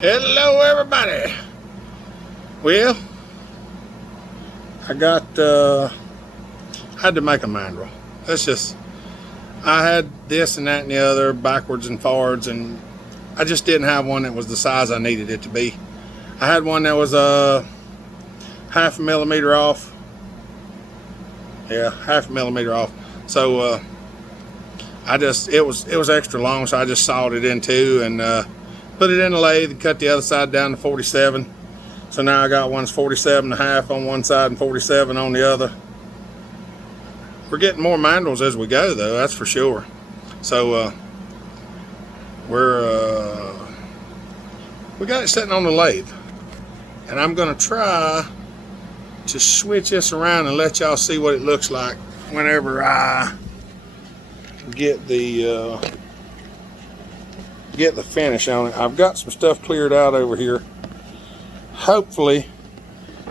Hello everybody. Well, I had to make a mandrel. I had this and that and the other backwards and forwards, and I just didn't have one that was the size I needed it to be. I had one that was half a millimeter off. Yeah, half a millimeter off. So it was extra long, so I just sawed it in two and put it in the lathe and cut the other side down to 47. So now I got one's 47 and a half on one side and 47 on the other. We're getting more mandrels as we go, though, that's for sure. So we got it sitting on the lathe, and I'm gonna try to switch this around and let y'all see what it looks like whenever I get the finish on it. I've got some stuff cleared out over here. Hopefully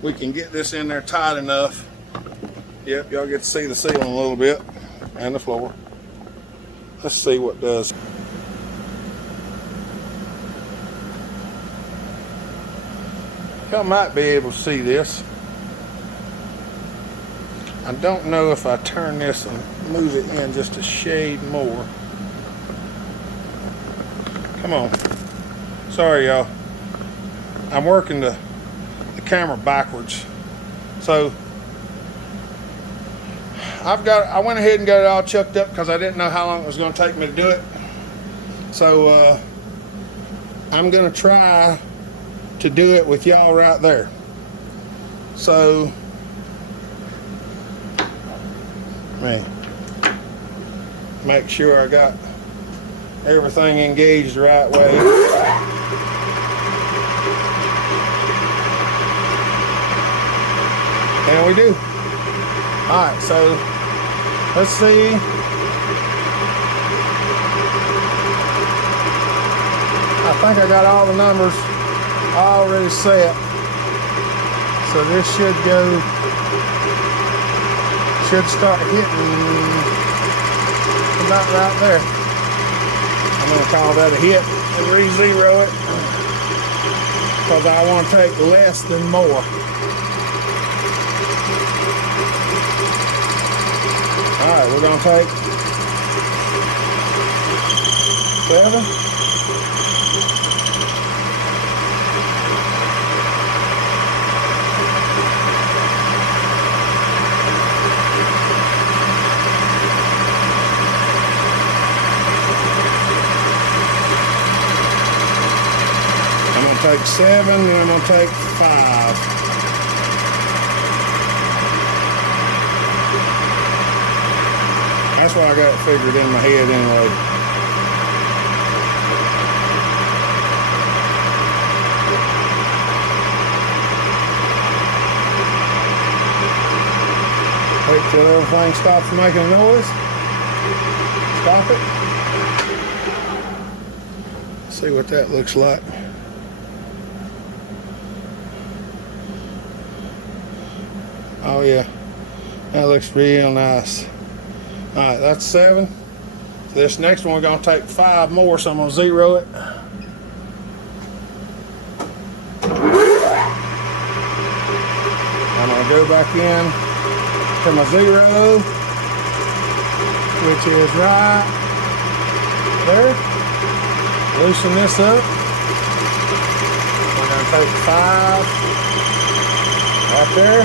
we can get this in there tight enough. Yep, y'all get to see the ceiling a little bit and the floor. Let's see what does. Y'all might be able to see this. I don't know if I turn this and move it in just a shade more. Come on. Sorry, y'all. I'm working the camera backwards. So I went ahead and got it all chucked up because I didn't know how long it was going to take me to do it. So I'm going to try to do it with y'all right there. So, make sure I got everything engaged the right way. And we do. Alright, so let's see. I think I got all the numbers already set. So this should start hitting about right there. I'm going to call that a hit and re-zero it because I want to take less than more. Alright, we're going to take 7. Take 7, then I'm going to take 5. That's why I got it figured in my head anyway. Wait till everything stops making a noise. Stop it. See what that looks like. Oh yeah, that looks real nice. Alright, that's 7. So this next one we're going to take 5 more, so I'm going to zero it. I'm going to go back in to my 0, which is right there. Loosen this up. We're going to take 5 right there.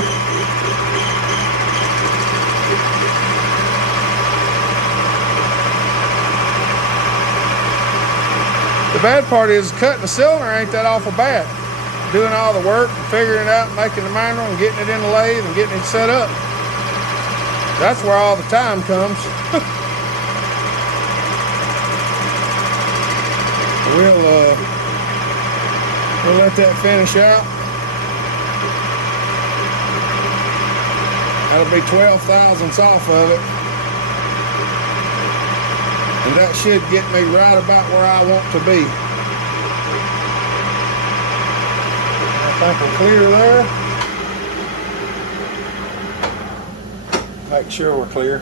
The bad part is cutting the cylinder ain't that awful bad. Doing all the work, figuring it out, making the mandrel, and getting it in the lathe, and getting it set up. That's where all the time comes. We'll let that finish out. That'll be 12 thousandths off of it. And that should get me right about where I want to be. I think we're clear there. Make sure we're clear.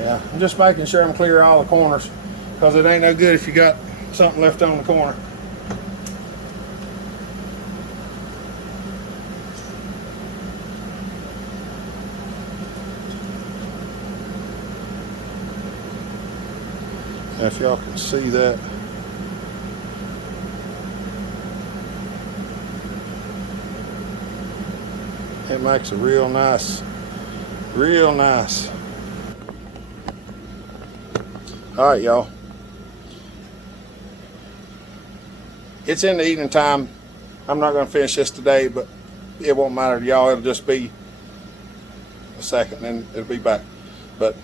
Yeah, I'm just making sure I'm clear all the corners. because it ain't no good if you got something left on the corner. Now, if y'all can see that, it makes a real nice. All right, y'all. It's in the evening time. I'm not going to finish this today, but it won't matter to y'all. It'll just be a second, and it'll be back. But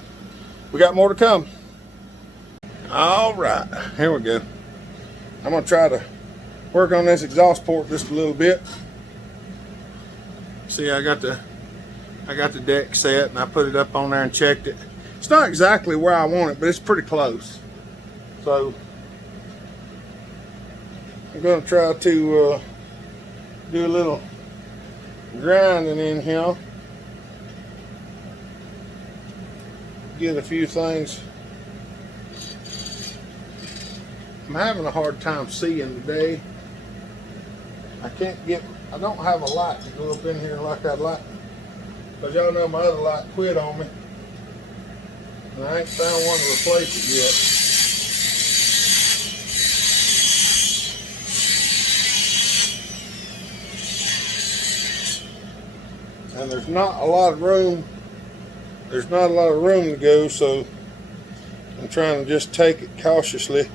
we got more to come. All right, here we go. I'm going to try to work on this exhaust port just a little bit. See, I got the deck set, and I put it up on there and checked it. It's not exactly where I want it, but it's pretty close. So I'm going to try to do a little grinding in here. Get a few things. I'm having a hard time seeing today. I don't have a light to go up in here like I'd like. Because y'all know my other light quit on me. And I ain't found one to replace it yet. And there's not a lot of room. There's not a lot of room to go, so I'm trying to just take it cautiously.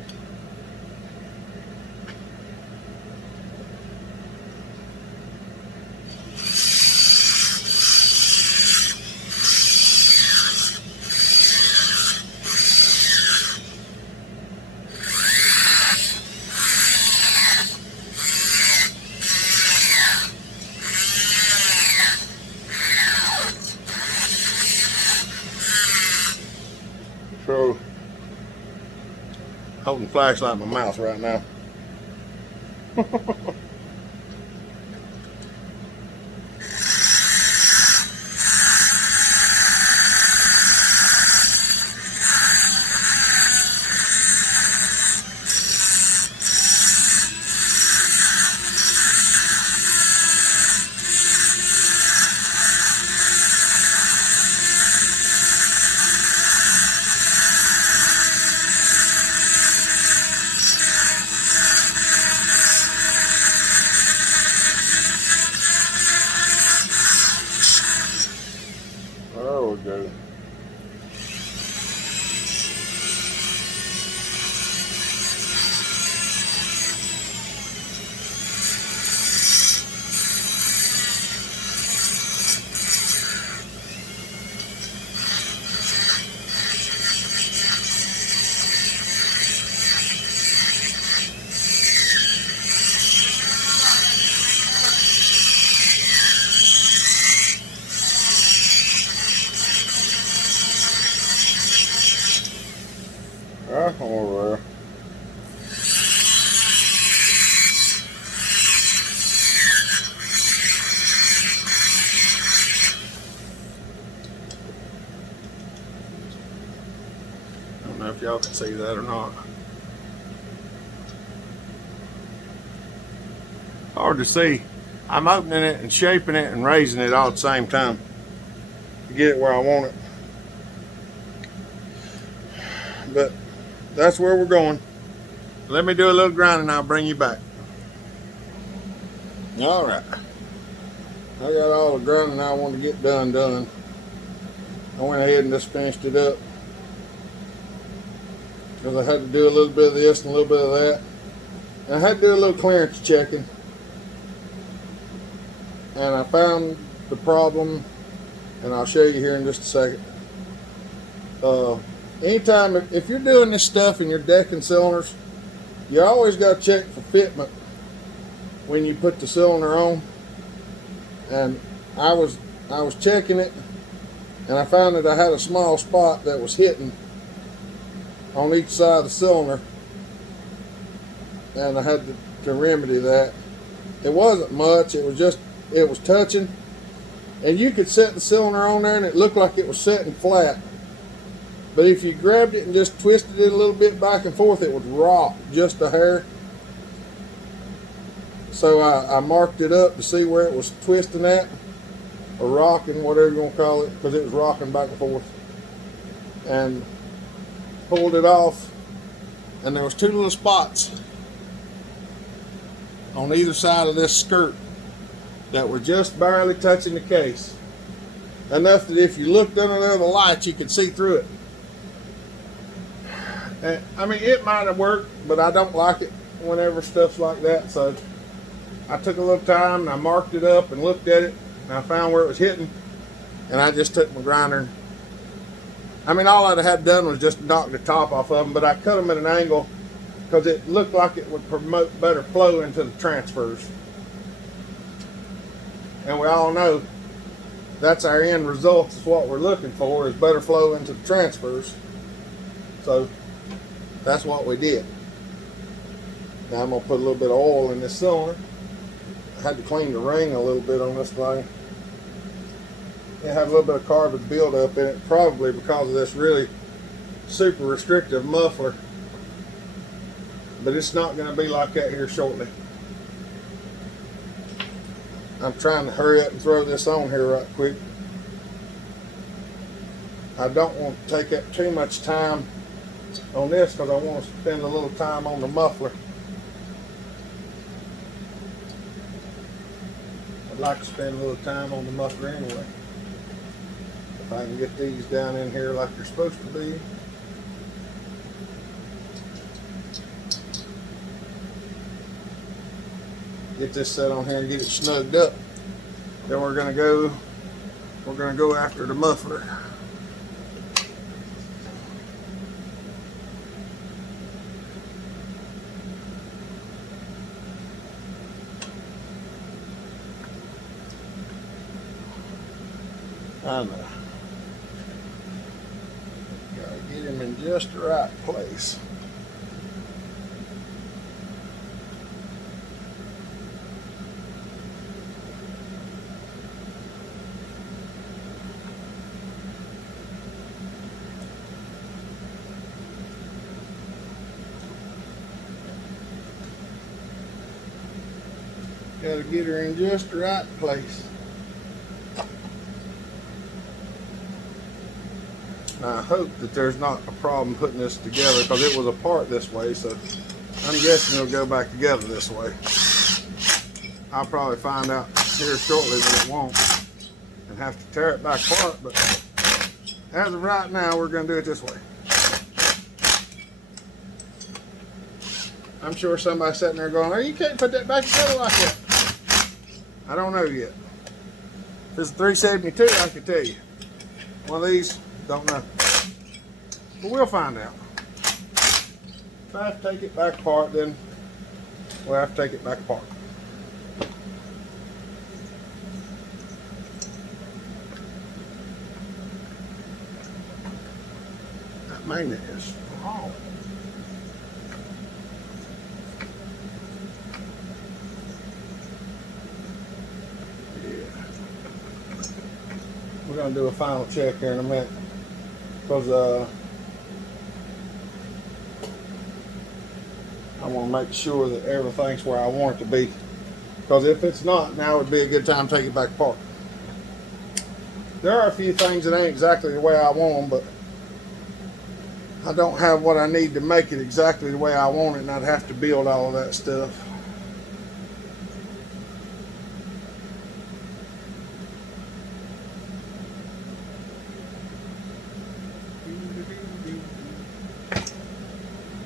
So, holding the flashlight in my mouth right now. There we go. Over there. I don't know if y'all can see that or not. Hard to see. I'm opening it and shaping it and raising it all at the same time to get it where I want it. But that's where we're going. Let me do a little grinding and I'll bring you back. All right. I got all the grinding I want to get done. I went ahead and just finished it up. Because I had to do a little bit of this and a little bit of that. And I had to do a little clearance checking. And I found the problem, and I'll show you here in just a second. Anytime, if you're doing this stuff in your deck and cylinders, you always got to check for fitment when you put the cylinder on. And I was checking it, and I found that I had a small spot that was hitting on each side of the cylinder, and I had to remedy that. It wasn't much, it was touching, and you could set the cylinder on there and it looked like it was setting flat. But if you grabbed it and just twisted it a little bit back and forth, it would rock just a hair. So I marked it up to see where it was twisting at, or rocking, whatever you want to call it, because it was rocking back and forth. And pulled it off, and there was two little spots on either side of this skirt that were just barely touching the case. Enough that if you looked under there the lights, you could see through it. And, I mean, it might have worked, but I don't like it whenever stuff's like that. So I took a little time and I marked it up and looked at it, and I found where it was hitting, and I just took my grinder. I mean, all I'd have had done was just knock the top off of them, but I cut them at an angle because it looked like it would promote better flow into the transfers. And we all know that's our end result, is what we're looking for, is better flow into the transfers. So that's what we did. Now I'm going to put a little bit of oil in this cylinder. I had to clean the ring a little bit on this thing. It had a little bit of carbon buildup in it, probably because of this really super restrictive muffler. But it's not going to be like that here shortly. I'm trying to hurry up and throw this on here right quick. I don't want to take up too much time on this because I want to spend a little time on the muffler. I'd like to spend a little time on the muffler anyway. If I can get these down in here like they're supposed to be. Get this set on here and get it snugged up. Then we're gonna go after the muffler. I know. Gotta get him in just the right place. Gotta get her in just the right place. Now, I hope that there's not a problem putting this together because it was apart this way, so I'm guessing it'll go back together this way. I'll probably find out here shortly that it won't and have to tear it back apart, but as of right now, we're going to do it this way. I'm sure somebody's sitting there going, oh, you can't put that back together like that. I don't know yet. If it's a 372, I can tell you. One of these, don't know. But we'll find out. If I have to take it back apart, then we'll have to take it back apart. That magnet is strong. We're going to do a final check here in a minute because I want to make sure that everything's where I want it to be, because if it's not, now would be a good time to take it back apart. There are a few things that ain't exactly the way I want them, but I don't have what I need to make it exactly the way I want it, and I'd have to build all of that stuff.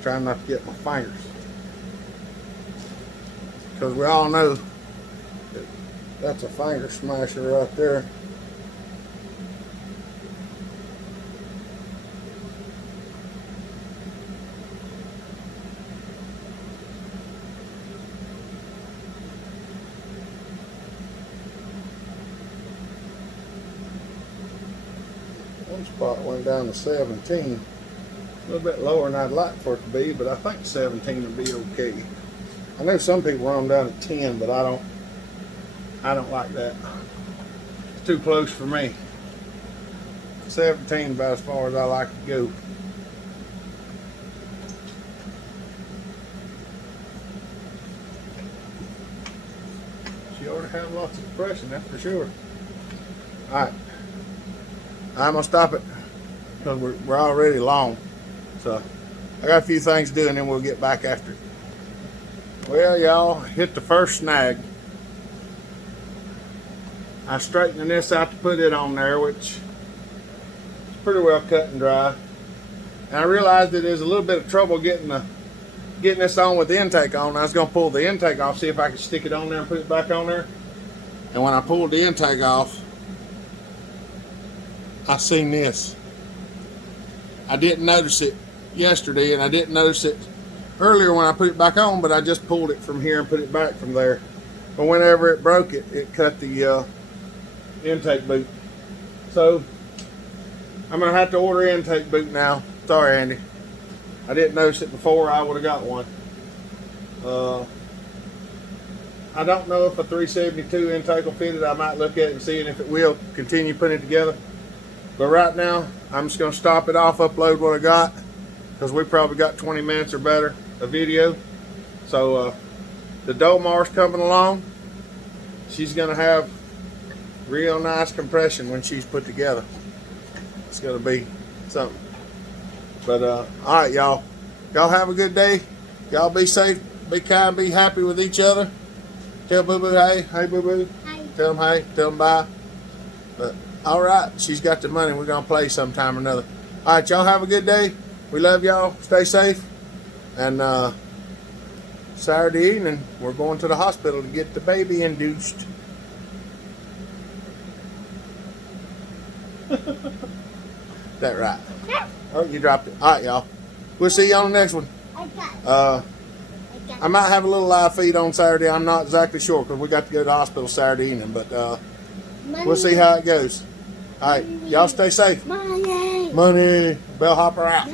Trying not to get my fingers, because we all know that that's a finger smasher right there. One spot went down to 17. A little bit lower than I'd like for it to be, but I think 17 would be okay. I know some people run them down to 10, but I don't like that. It's too close for me. 17 about as far as I like to go. She already has lots of compression, that's for sure. Alright. I'm going to stop it because we're already long. So I got a few things to do and then we'll get back after it. Well, y'all, hit the first snag. I'm straightening this out to put it on there, which is pretty well cut and dry. And I realized that there's a little bit of trouble getting this on with the intake on. I was going to pull the intake off, see if I could stick it on there and put it back on there. And when I pulled the intake off, I seen this. I didn't notice it yesterday, and I didn't notice it earlier when I put it back on, but I just pulled it from here and put it back from there. But whenever it broke it cut the intake boot. So I'm gonna have to order an intake boot now. Sorry, Andy. I didn't notice it before. I would have got one. I don't know if a 372 intake will fit it. I might look at it and see if it will continue putting it together. But right now, I'm just gonna stop it off, upload what I got, because we probably got 20 minutes or better of video. So the Dolmar's coming along. She's gonna have real nice compression when she's put together. It's gonna be something. But all right, y'all have a good day. Y'all be safe, be kind, be happy with each other. Tell Boo Boo hey. Hey Boo Boo. Hi. Tell him hey, tell him bye. But all right, she's got the money. We're gonna play sometime or another. All right, y'all have a good day. We love y'all. Stay safe. And Saturday evening, we're going to the hospital to get the baby induced. That right? Oh, you dropped it. All right, y'all. We'll see you on the next one. I might have a little live feed on Saturday. I'm not exactly sure because we got to go to the hospital Saturday evening, but we'll see how it goes. All right, y'all stay safe. Money. Money. Bellhopper out.